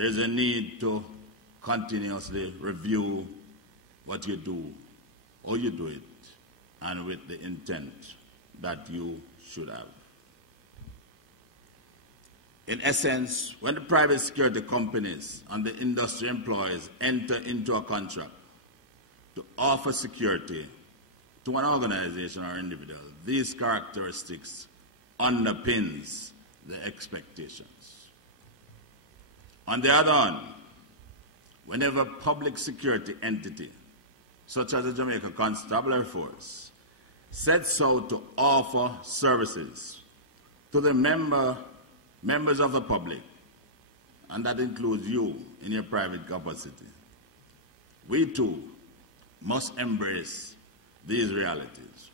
there's a need to continuously review what you do, how you do it, and with the intent that you should have. In essence, when the private security companies and the industry employees enter into a contract to offer security to an organization or individual, these characteristics underpins the expectations. On the other hand, whenever public security entity, such as the Jamaica Constabulary Force, sets out to offer services to the members of the public, and that includes you in your private capacity, we too must embrace these realities.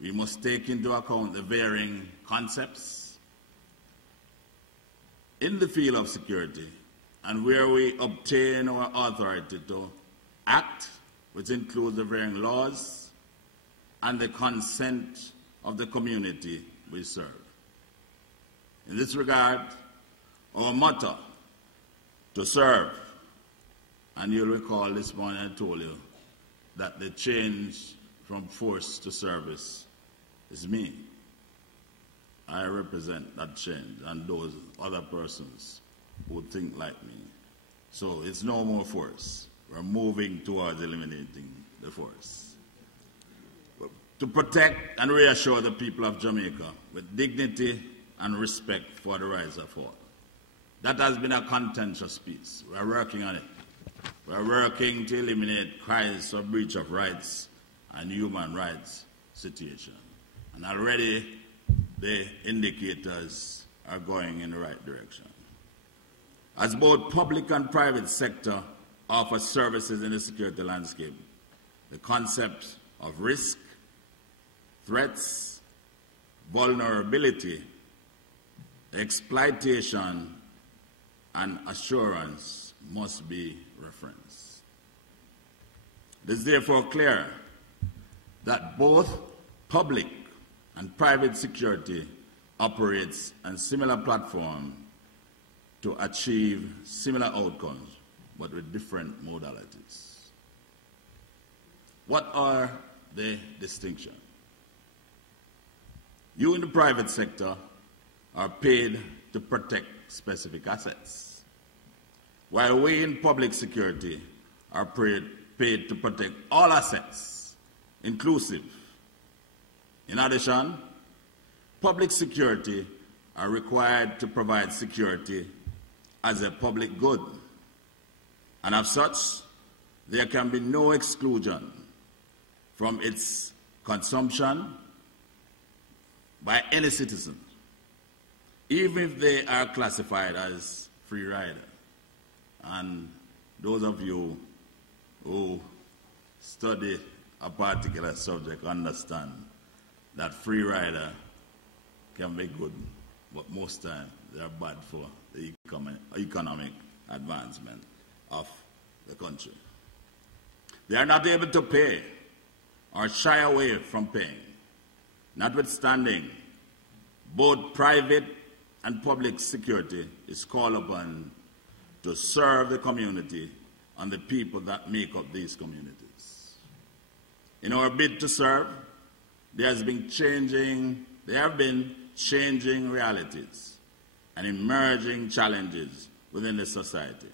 We must take into account the varying concepts in the field of security and where we obtain our authority to act, which includes the varying laws and the consent of the community we serve. In this regard, our motto, to serve, and you'll recall this morning I told you that the change from force to service is me. I represent that change and those other persons who think like me. So it's no more force. We're moving towards eliminating the force. To protect and reassure the people of Jamaica with dignity and respect for the rights of all. That has been a contentious piece. We're working on it. We're working to eliminate cries of breach of rights and human rights situation. And already the indicators are going in the right direction. As both public and private sector offer services in the security landscape, the concepts of risk, threats, vulnerability, exploitation, and assurance must be referenced. It is therefore clear that both public and private security operates on similar platforms to achieve similar outcomes, but with different modalities. What are the distinctions? You in the private sector are paid to protect specific assets, while we in public security are paid to protect all assets, inclusive. In addition, public security are required to provide security as a public good, and as such, there can be no exclusion from its consumption by any citizen, even if they are classified as free rider. And those of you who study a particular subject understand that free rider can be good, but most times they are bad for the economic advancement of the country. They are not able to pay or shy away from paying. Notwithstanding, both private and public security is called upon to serve the community and the people that make up these communities. In our bid to serve, there have been changing realities and emerging challenges within the society,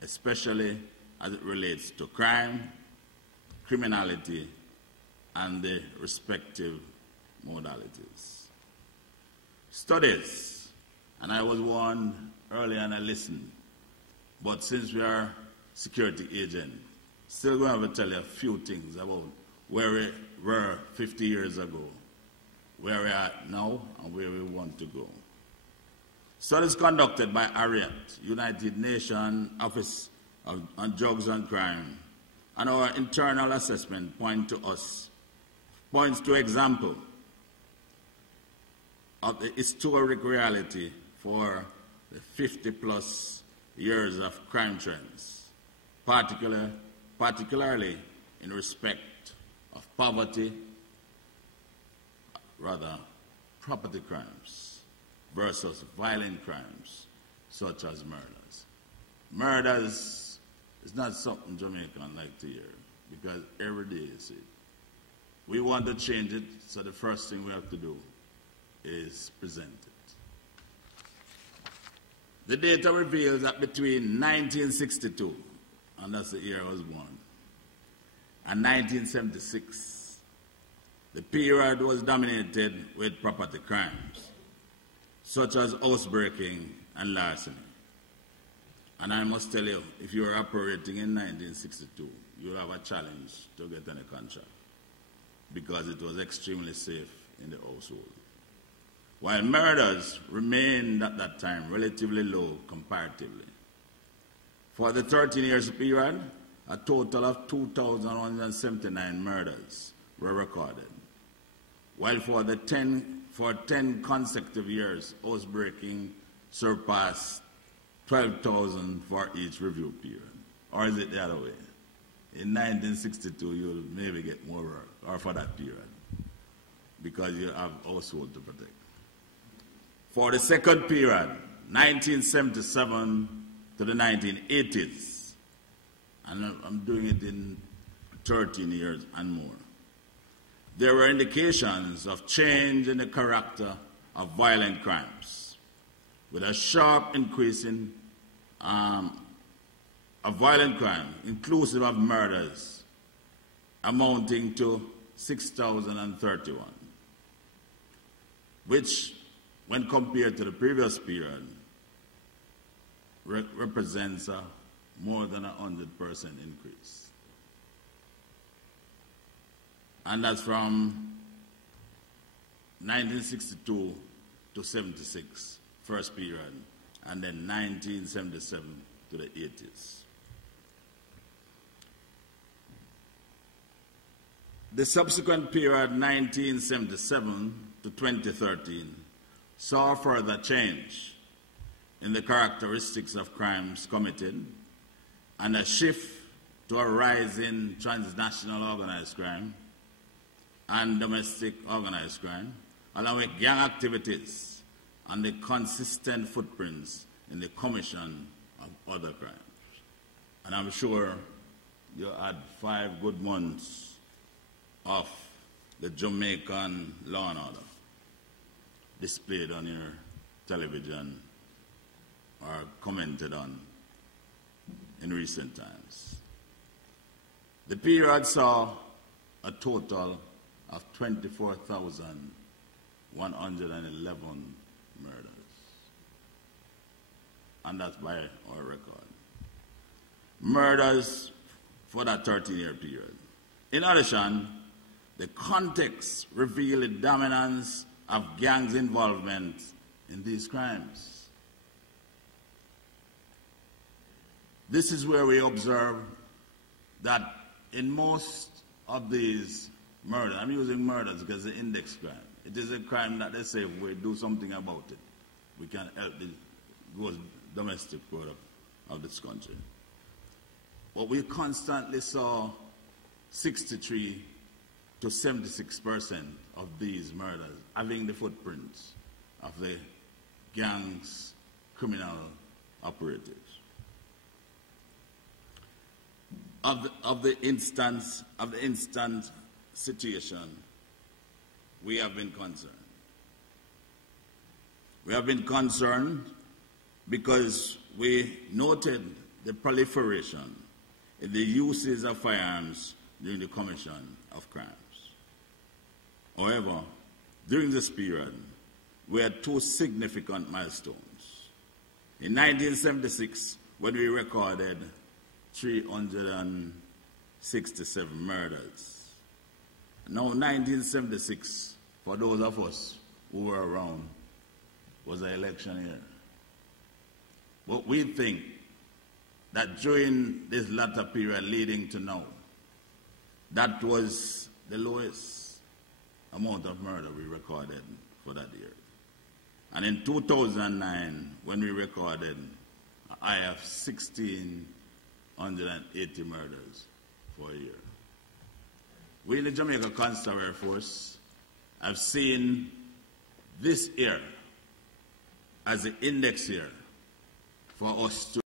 especially as it relates to crime, criminality, and the respective modalities. Studies, and I was warned earlier and I listened, but since we are security agents, still going to have to tell you a few things about where we were 50 years ago, where we are now, and where we want to go. Studies conducted by ARIAT, United Nations Office on Drugs and Crime, and our internal assessment points to example of the historic reality for the 50-plus years of crime trends, particularly in respect of property crimes versus violent crimes such as murders. murders is not something Jamaican like to hear, because every day you see it. We want to change it, so the first thing we have to do is present it. The data reveals that between 1962, and that's the year I was born, and 1976, the period was dominated with property crimes, such as housebreaking and larceny. And I must tell you, if you were operating in 1962, you have a challenge to get any contract, because it was extremely safe in the household. While murders remained at that time relatively low comparatively. For the 13 years period, a total of 2,179 murders were recorded, while for 10 consecutive years, housebreaking surpassed 12,000 for each review period. Or is it the other way? In 1962, you'll maybe get more work, or for that period, because you have household to protect. For the second period, 1977 to the 1980s, and I'm doing it in 13 years and more, there were indications of change in the character of violent crimes, with a sharp increase in of violent crime, inclusive of murders, amounting to 6,031, which, when compared to the previous period, represents a more than 100% increase. And that's from 1962 to 76, first period, and then 1977 to the 80s. The subsequent period, 1977 to 2013, saw a further change in the characteristics of crimes committed and a shift to a rise in transnational organized crime and domestic organized crime, along with gang activities and the consistent footprints in the commission of other crimes. And I'm sure you had 5 good months of the Jamaican law and order displayed on your television or commented on in recent times. The period saw a total of 24,111 murders. And that's by our record. Murders for that 13-year period. In addition, the context revealed the dominance of gangs' involvement in these crimes. This is where we observe that in most of these murders, I'm using murders because it's an index crime. It is a crime that they say if we do something about it, we can help the gross domestic product of this country. But we constantly saw 63 to 76% of these murders having the footprints of the gangs' criminal operatives. Of the instant situation, we have been concerned. We have been concerned because we noted the proliferation in the uses of firearms during the commission of crimes. However, during this period, we had 2 significant milestones. In 1976, when we recorded 367 murders. Now, 1976, for those of us who were around, was an election year. But we think that during this latter period leading to now, that was the lowest amount of murder we recorded for that year. And in 2009, when we recorded a high of 1,680 murders for a year. We in the Jamaica Constabulary Force have seen this year as the index year for us to